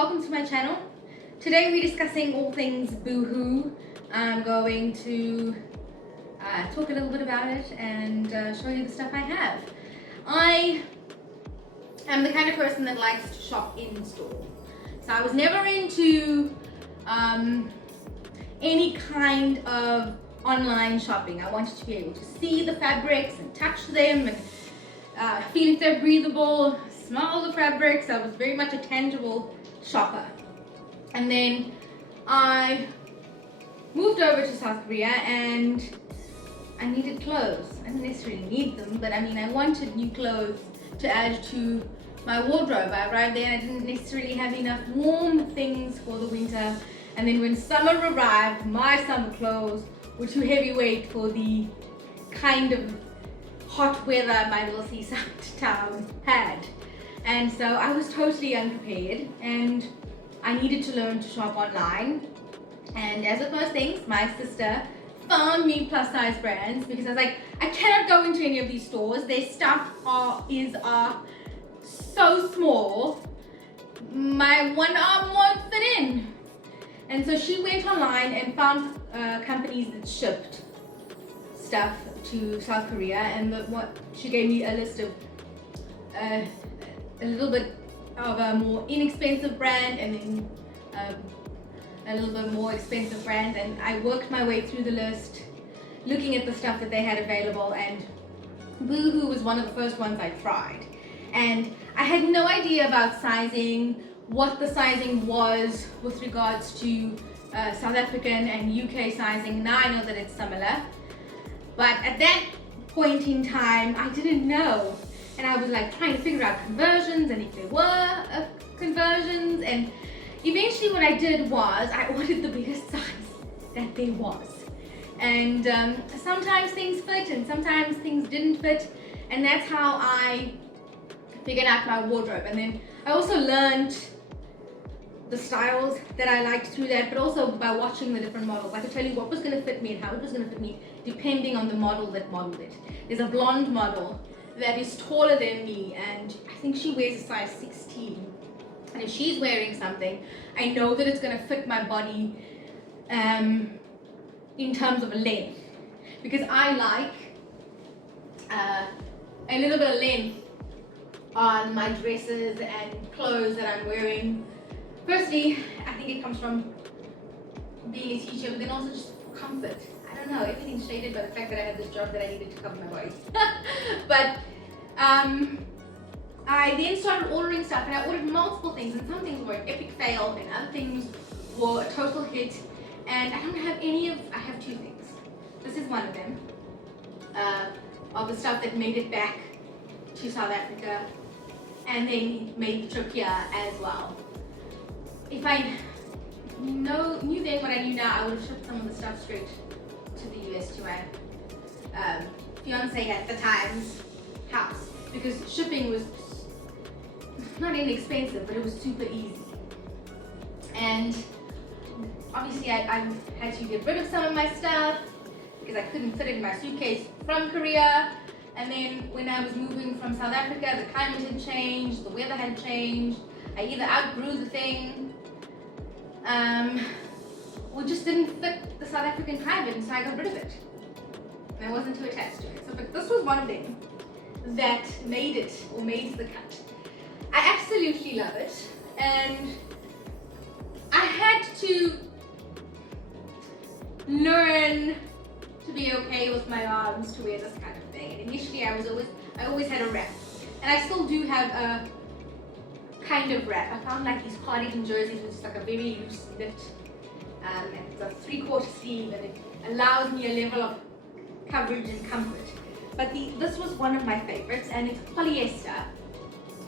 welcome to my channel. Today we're discussing all things Boohoo. I'm going to talk a little bit about it and show you the stuff I have. I am the kind of person that likes to shop in store. So I was never into any kind of online shopping. I wanted to be able to see the fabrics and touch them and feel if they're breathable, smell the fabrics. I was very much a tangible shopper. And then I moved over to South Korea and I needed clothes. I didn't necessarily need them, but I mean, I wanted new clothes to add to my wardrobe. I arrived there and I didn't necessarily have enough warm things for the winter. And then when summer arrived, my summer clothes were too heavyweight for the kind of hot weather my little seaside town had. And so I was totally unprepared and I needed to learn to shop online. And as the first things, my sister found me plus size brands because I was like, I cannot go into any of these stores. Their stuff is so small. My one arm won't fit in. And so she went online and found companies that shipped stuff to South Korea, and she gave me a list of a little bit of a more inexpensive brand and then a little bit more expensive brand, and I worked my way through the list looking at the stuff that they had available, and Boohoo was one of the first ones I tried. And I had no idea about sizing, what the sizing was with regards to South African and UK sizing. Now I know that it's similar, but at that point in time I didn't know, and I was like trying to figure out conversions and if there were conversions, and eventually what I did was I ordered the biggest size that there was, and sometimes things fit and sometimes things didn't fit, and that's how I figured out my wardrobe. And then I also learned the styles that I liked through that, but also by watching the different models. I could tell you what was going to fit me and how it was going to fit me depending on the model that modeled it. There's a blonde model that is taller than me and I think she wears a size 16. And if she's wearing something, I know that it's going to fit my body in terms of length, because I like a little bit of length on my dresses and clothes that I'm wearing. Firstly, I think it comes from being a teacher, but then also just comfort. I don't know, everything's shaded by the fact that I had this job that I needed to cover my body. But I then started ordering stuff, and I ordered multiple things, and some things were an epic fail and other things were a total hit. And I don't have I have two things. This is one of them, of the stuff that made it back to South Africa and then made the trip here as well. If I knew then what I knew now, I would have shipped some of the stuff straight to the US to my fiance at the time's house, because shipping was not inexpensive, but it was super easy. And obviously I had to get rid of some of my stuff because I couldn't fit it in my suitcase from Korea. And then when I was moving from South Africa, the climate had changed, the weather had changed. I either outgrew the thing or just didn't fit the South African climate, and so I got rid of it. And I wasn't too attached to it. So, but this was one of them that made the cut. I absolutely love it, and I had to learn to be okay with my arms to wear this kind of thing. And initially I always had a wrap, and I still do have a kind of wrap. I found like these cardigan jerseys with just like a very loose knit, and it's a 3/4 sleeve, and it allows me a level of coverage and comfort. But this was one of my favorites, and it's polyester,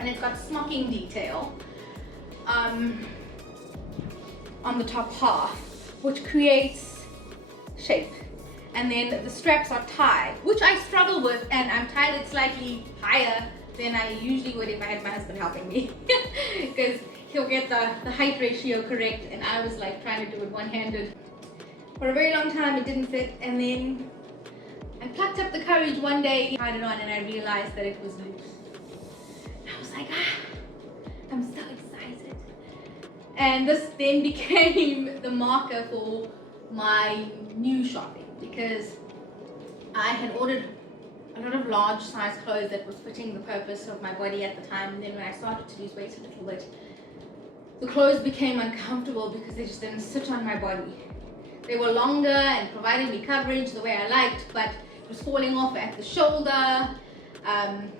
and it's got smocking detail on the top half, which creates shape. And then the straps are tied, which I struggle with, and I'm tied it slightly higher than I usually would if I had my husband helping me, because he'll get the height ratio correct, and I was like trying to do it one-handed. For a very long time it didn't fit, and then I plucked up the courage one day, tried it on, and I realized that it was loose. I was like, I'm so excited. And this then became the marker for my new shopping, because I had ordered a lot of large size clothes that was fitting the purpose of my body at the time. And then when I started to lose weight a little bit, the clothes became uncomfortable because they just didn't sit on my body. They were longer and provided me coverage the way I liked, but it was falling off at the shoulder. And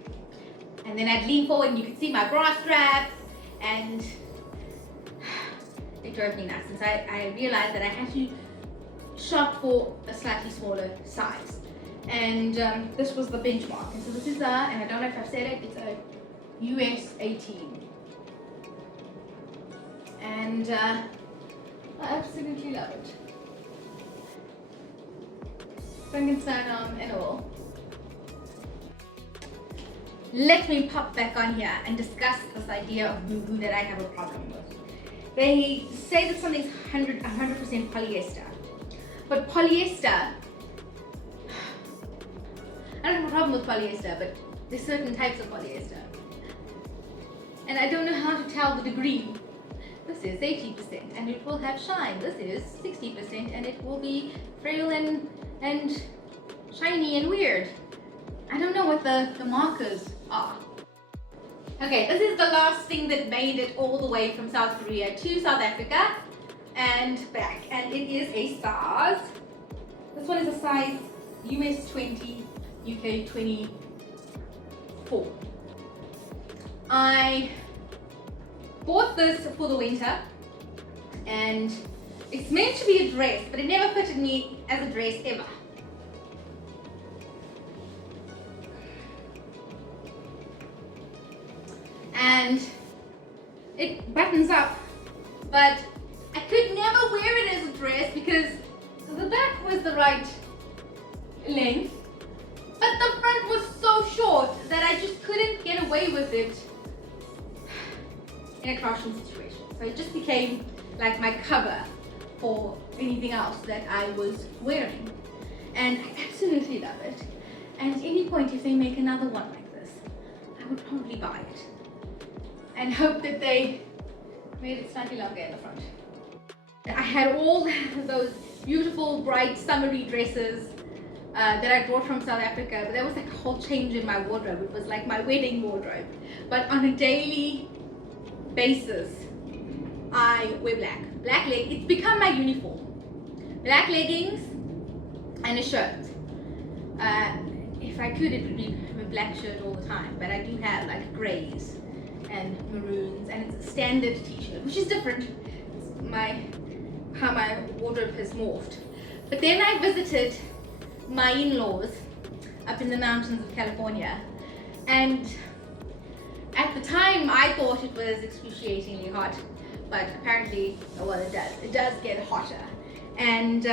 then I'd lean forward and you could see my bra strap, and it drove me nuts. And so I realized that I had to shop for a slightly smaller size. And this was the benchmark. And so this is and I don't know if I've said it, it's a US 18. And I absolutely love it. Frankenstein arm and all. Let me pop back on here and discuss this idea of Boohoo that I have a problem with. They say that something's 100% polyester. But polyester, I don't have a problem with polyester, but there's certain types of polyester. And I don't know how to tell the degree. This is 80% and it will have shine. This is 60% and it will be frail and shiny and weird. I don't know what the markers are. Okay, this is the last thing that made it all the way from South Korea to South Africa and back. And it is a size. This one is a size US 20, UK 24. I bought this for the winter, and it's meant to be a dress, but it never fitted me as a dress ever. And it buttons up, but I could never wear it as a dress because the back was the right length, but the front was so short that I just couldn't get away with it in a classroom situation. So it just became like my cover for anything else that I was wearing. And I absolutely love it. And at any point, if they make another one like this, I would probably buy it. And hope that they made it slightly longer in the front. I had all those beautiful, bright, summery dresses that I brought from South Africa, but there was like a whole change in my wardrobe. It was like my wedding wardrobe. But on a daily basis, I wear black. It's become my uniform. Black leggings and a shirt. If I could, it would be a black shirt all the time, but I do have like grays and maroons, and it's a standard t-shirt, which is different. It's how my wardrobe has morphed. But then I visited my in-laws up in the mountains of California, and at the time I thought it was excruciatingly hot, but apparently, well, it does get hotter. And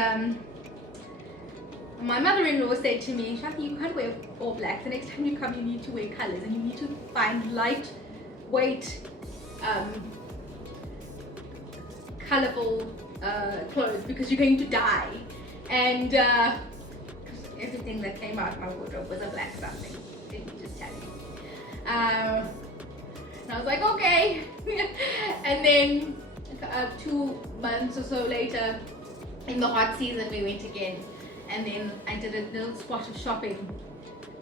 my mother-in-law said to me, Shaki, you can't wear all black. The next time you come, you need to wear colors, and you need to find lightweight, colorful clothes, because you're going to die. And everything that came out of my wardrobe was a black something. Let me just tell you. And I was like, okay. And then 2 months or so later, in the hot season, we went again. And then I did a little spot of shopping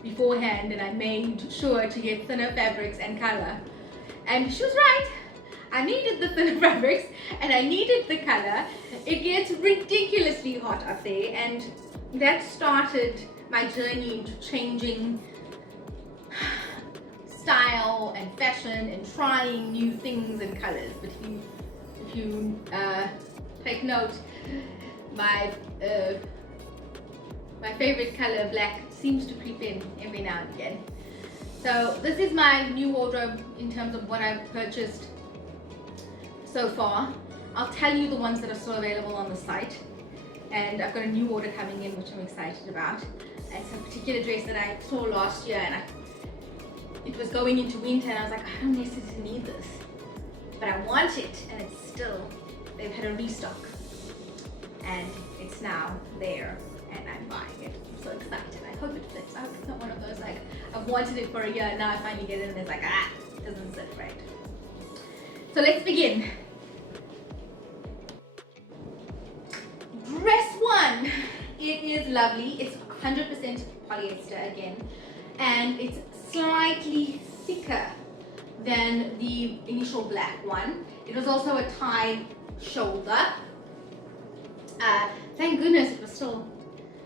beforehand, and I made sure to get thinner fabrics and color. And she was right. I needed the thinner fabrics and I needed the color. It gets ridiculously hot up there, and that started my journey into changing style and fashion and trying new things and colors. But if you take note, my favorite color, black, seems to creep in every now and again. So this is my new wardrobe in terms of what I've purchased so far. I'll tell you the ones that are still available on the site, and I've got a new order coming in which I'm excited about. It's a particular dress that I saw last year, and it was going into winter, and I was like, I don't necessarily need this, but I want it, and it's still, they've had a restock, and it's now there, and I'm buying it. I'm so excited. I hope it fits. I hope it's not one of those like, I've wanted it for a year, now I finally get it, and it's like, it doesn't sit right. So let's begin. is lovely. It's 100% polyester again, and it's slightly thicker than the initial black one. It was also a tie shoulder. Thank goodness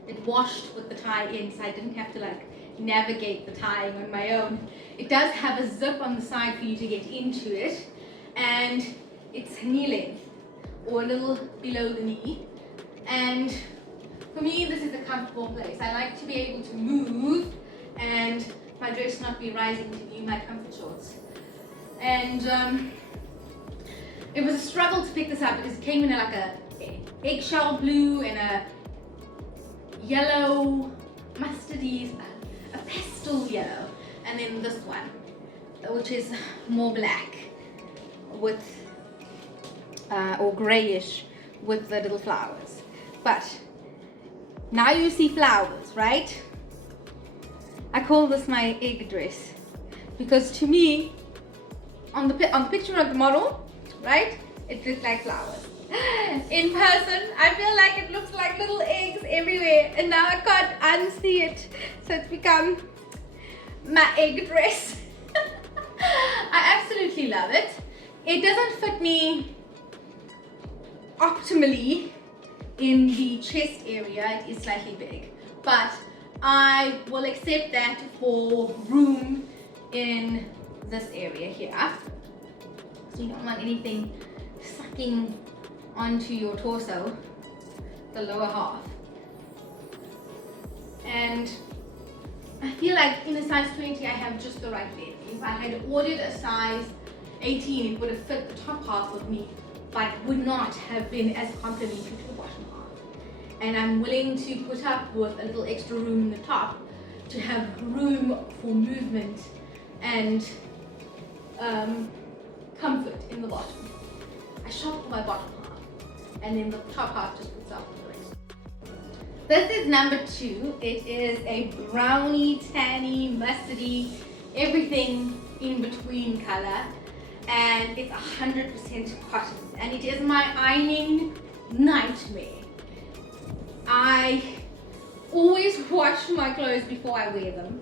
it washed with the tie in, so I didn't have to like navigate the tying on my own. It does have a zip on the side for you to get into it, and it's knee length or a little below the knee. And for me, this is a comfortable place. I like to be able to move and my dress not be rising to view my comfort shorts. And it was a struggle to pick this up because it came in like a eggshell blue and a yellow, mustardy, a pastel yellow, and then this one, which is more black with or grayish with the little flowers. But now you see flowers, right? I call this my egg dress because to me, on the picture of the model, right, it looked like flowers. In person, I feel like it looks like little eggs everywhere, and now I can't unsee it, so it's become my egg dress. I absolutely love it. It doesn't fit me optimally in the chest area. It is slightly big, but I will accept that for room in this area here. So you don't want anything sucking onto your torso, the lower half. And I feel like in a size 20 I have just the right length. If I had ordered a size 18, it would have fit the top half of me, but would not have been as complimentary to the bottom half. And I'm willing to put up with a little extra room in the top to have room for movement and comfort in the bottom. I shop for my bottom half, and then the top half just puts up the rest. This is number 2. It is a browny, tanny, mustardy, everything in between color, and it's 100% cotton, and it is my ironing nightmare. I always wash my clothes before I wear them.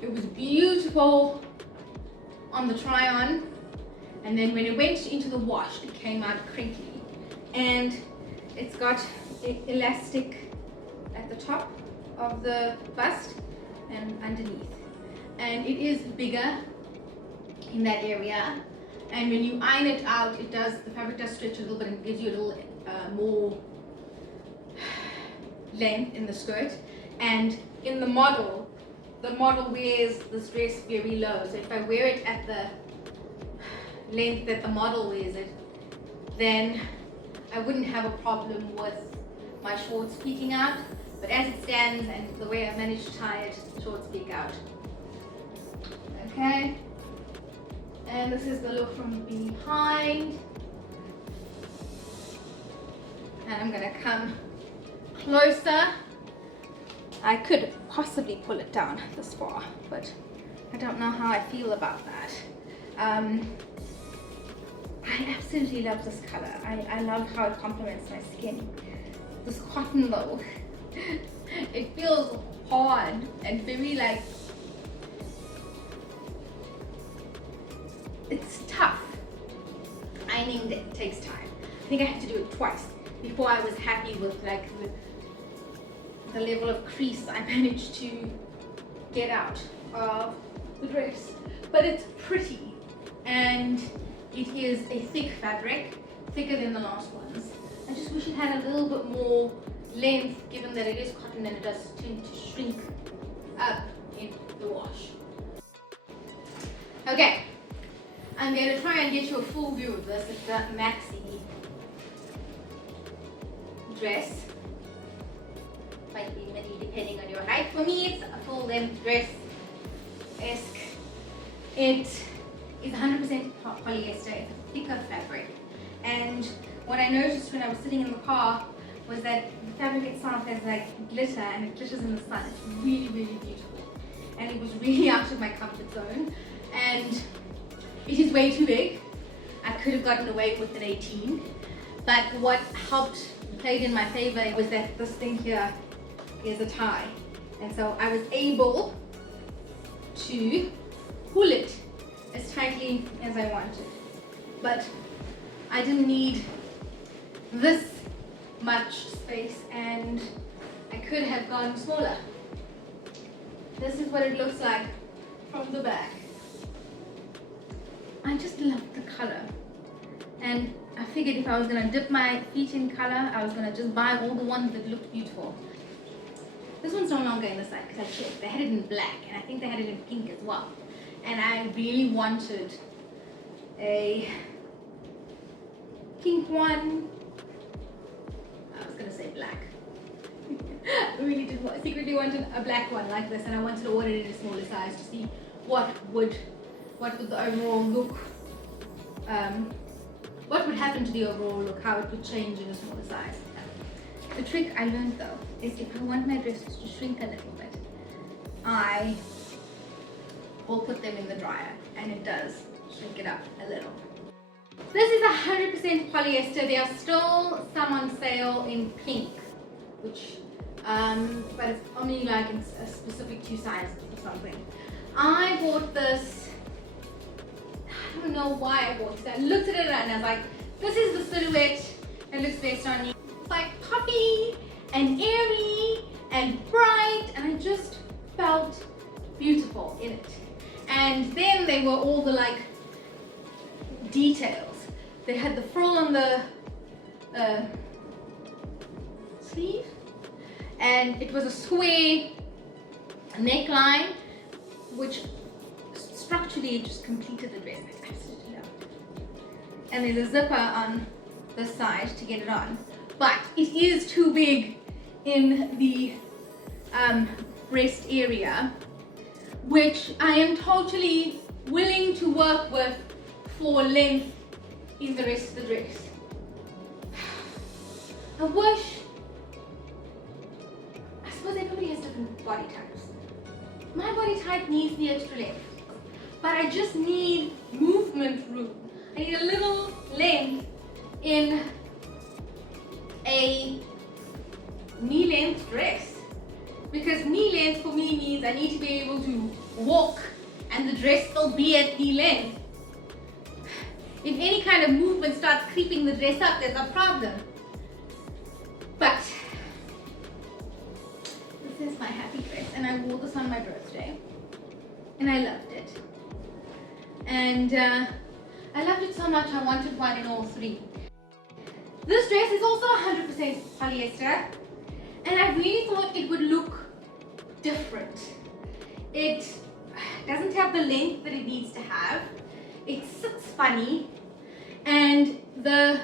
It was beautiful on the try on, and then when it went into the wash, it came out crinkly, and it's got elastic at the top of the bust and underneath, and it is bigger in that area, and when you iron it out, the fabric does stretch a little bit and gives you a little more length in the skirt. And in the model wears this dress very low, so if I wear it at the length that the model wears it, then I wouldn't have a problem with my shorts peeking out. But as it stands and the way I've managed to tie it, the shorts peek out. Okay, and this is the look from behind, and I'm gonna come closer. I could possibly pull it down this far, but I don't know how I feel about that. I absolutely love this color. I love how it complements my skin. This cotton though, it feels hard and very like, it's tough. Ironing takes time. I think I had to do it twice before I was happy with like the level of crease I managed to get out of the dress. But it's pretty, and it is a thick fabric, thicker than the last ones. I just wish it had a little bit more length, given that it is cotton and it does tend to shrink up in the wash. Okay, I'm going to try and get you a full view of this. It's the Maxi Dress. Might be mini depending on your height. For me, it's a full length dress-esque. It is 100% polyester, it's a thicker fabric. And what I noticed when I was sitting in the car was that the fabric itself has like glitter, and it glitters in the sun. It's really, really beautiful. And it was really out of my comfort zone. And it is way too big. I could have gotten away with an 18. But what helped, played in my favor, was that this thing here is a tie. And so I was able to pull it as tightly as I wanted. But I didn't need this much space, and I could have gone smaller. This is what it looks like from the back. I just love the color, and I figured if I was gonna dip my feet in color, I was gonna just buy all the ones that looked beautiful. This one's no longer in the side because I checked. They had it in black, and I think they had it in pink as well. And I really wanted a pink one. I was gonna say black. I really did secretly wanted a black one like this, and I wanted to order it in a smaller size to see what would the overall look, what would happen to the overall look, how it would change in a smaller size. The trick I learned though is if I want my dresses to shrink a little bit, I will put them in the dryer, and it does shrink it up a little. This is 100% polyester. There are still some on sale in pink, which but it's only like in a specific 2 sizes or something. I bought this, I don't know why I bought it. I looked at it and I was like, this is the silhouette that looks best on you. It's like puffy and airy and bright, and I just felt beautiful in it. And then there were all the like details. They had the frill on the sleeve, and it was a square neckline, which structurally just completed the dress. I absolutely loved it. And there's a zipper on the side to get it on, but it is too big in the breast area, which I am totally willing to work with for length in the rest of the dress. I suppose everybody has different body types. My body type needs the extra length, but I just need movement room. I need a little length in a knee length dress, because knee length for me means I need to be able to walk and the dress still be at knee length. If any kind of movement starts creeping the dress up, there's a problem. But this is my happy dress, and I wore this on my birthday, and I loved it. And I loved it so much I wanted one in all 3. This dress is also 100% polyester, and I really thought it would look different. It doesn't have the length that it needs to have. It sits funny, and the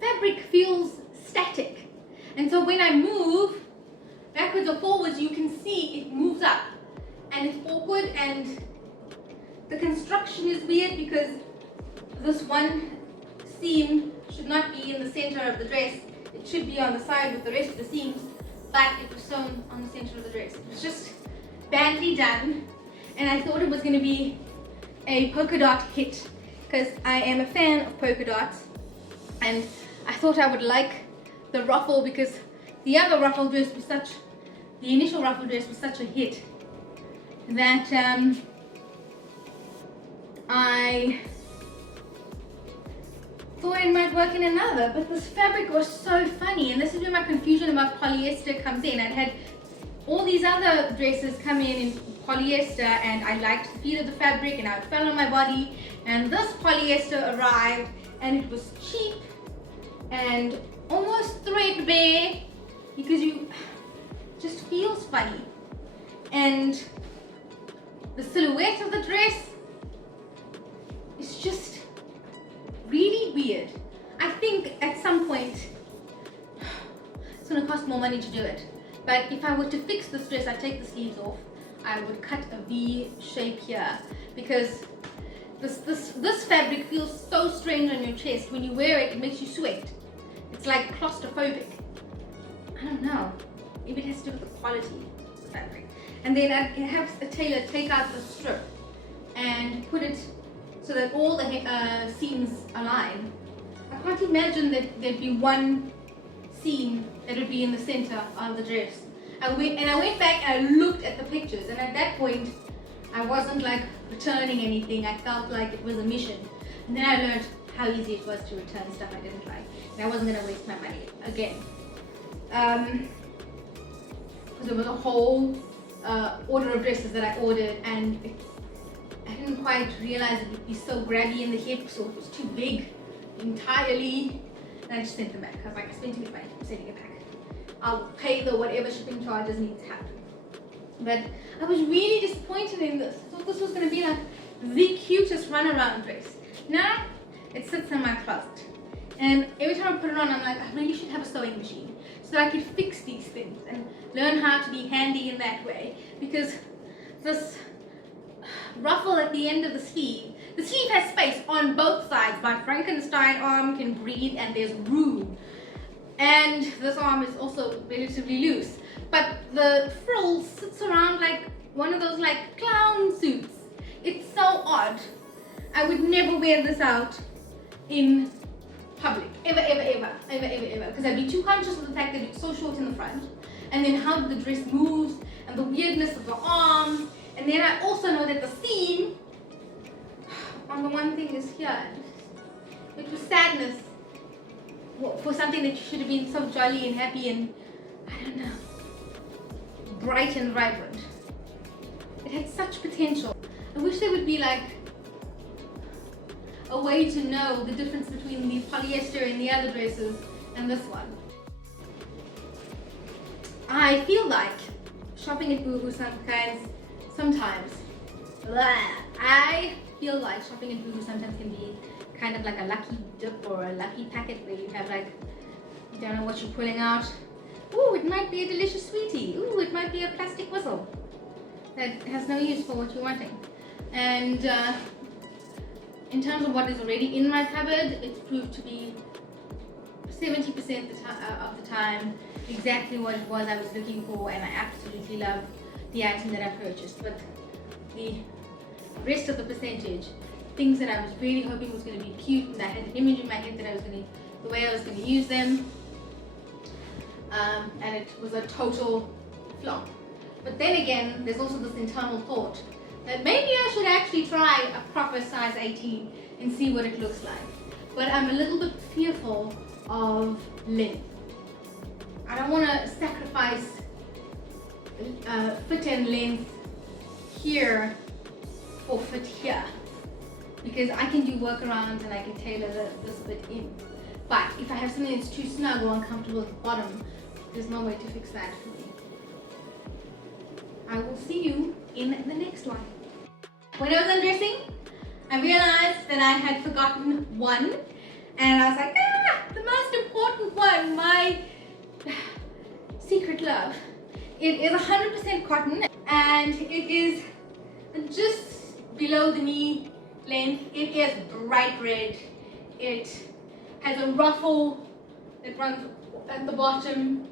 fabric feels static. And so when I move backwards or forwards, you can see it moves up, and it's awkward, and the construction is weird because this one seam should not be in the center of the dress. It should be on the side with the rest of the seams, but it was sewn on the center of the dress. It was just badly done, and I thought it was going to be a polka dot hit because I am a fan of polka dots, and I thought I would like the ruffle because the other ruffle dress was the initial ruffle dress was such a hit that I thought it might work in another, but this fabric was so funny, and this is where my confusion about polyester comes in. I'd had all these other dresses come in polyester, and I liked the feel of the fabric, and it fell on my body, and this polyester arrived, and it was cheap and almost threadbare because you just feels funny, and the silhouette of the dress is just really weird. I think at some point it's going to cost more money to do it, but if I were to fix this dress, I'd take the sleeves off. I would cut a V shape here because this fabric feels so strange on your chest. When you wear it, it makes you sweat. It's like claustrophobic. I don't know. Maybe it has to do with the quality of the fabric. And then I'd have a tailor take out the strip and put it so that all the seams align. I can't imagine that there'd be one seam that would be in the center of the dress. I went back and I looked at the pictures, and at that point I wasn't like returning anything. I felt like it was a mission. And then I learned how easy it was to return stuff I didn't like. And I wasn't gonna waste my money again. Because there was a whole order of dresses that I ordered, and I didn't quite realize it would be so grabby in the hips, or it was too big entirely. And I just sent them back. I was like, I spent too much money, I'm sending it back. I'll pay the whatever shipping charges need to happen. But I was really disappointed in this. I thought this was going to be like the cutest runaround dress. Now it sits in my closet, and every time I put it on, I'm like, I really should have a sewing machine so that I could fix these things and learn how to be handy in that way. Because this ruffle at the end of the sleeve has space on both sides. My Frankenstein arm can breathe, and there's room. And this arm is also relatively loose. But the frill sits around like one of those like clown suits. It's so odd. I would never wear this out in public. Ever. Because I'd be too conscious of the fact that it's so short in the front. And then how the dress moves, and the weirdness of the arms. And then I also know that the seam on the one thing is here. It was sadness for something that should have been so jolly and happy and, I don't know, bright and vibrant. It had such potential. I wish there would be like a way to know the difference between the polyester in the other dresses and this one. I feel like shopping at Boohoo sometimes. I feel like shopping at Boohoo sometimes can be kind of like a lucky dip or a lucky packet where you have like, you don't know what you're pulling out. Ooh, it might be a delicious sweetie. Ooh, it might be a plastic whistle that has no use for what you're wanting. And in terms of what is already in my cupboard, it's proved to be 70% of the time exactly what it was I was looking for, and I absolutely love the item that I purchased. But the rest of the percentage, things that I was really hoping was going to be cute, and I had an image in my head that the way I was going to use them, and it was a total flop. But then again, there's also this internal thought that maybe I should actually try a proper size 18 and see what it looks like. But I'm a little bit fearful of length. I don't want to sacrifice fit and length here for fit here, because I can do workarounds and I can tailor this bit in. But if I have something that's too snug or uncomfortable at the bottom, there's no way to fix that for me. I will see you in the next one. When I was undressing, I realized that I had forgotten one, and I was like, the most important one, my secret love. It is 100% cotton, and it is just below the knee length. It is bright red. It has a ruffle that runs at the bottom,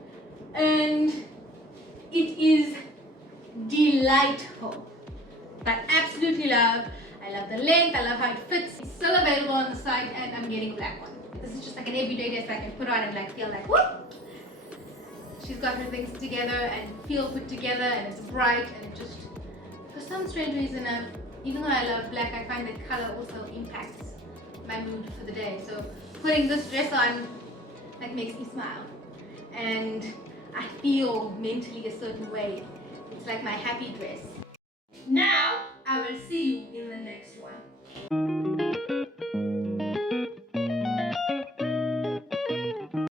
and it is delightful. I absolutely love. I love the length, I love how it fits. It's still available on the site, and I'm getting a black one. This is just like an everyday dress I can put on and like feel like, whoop! She's got her things together and feel put together, and it's bright, and it just, for some strange reason, even though I love black, I find that color also impacts my mood for the day. So putting this dress on, like, makes me smile, and I feel mentally a certain way. It's like my happy dress. Now I will see you in the next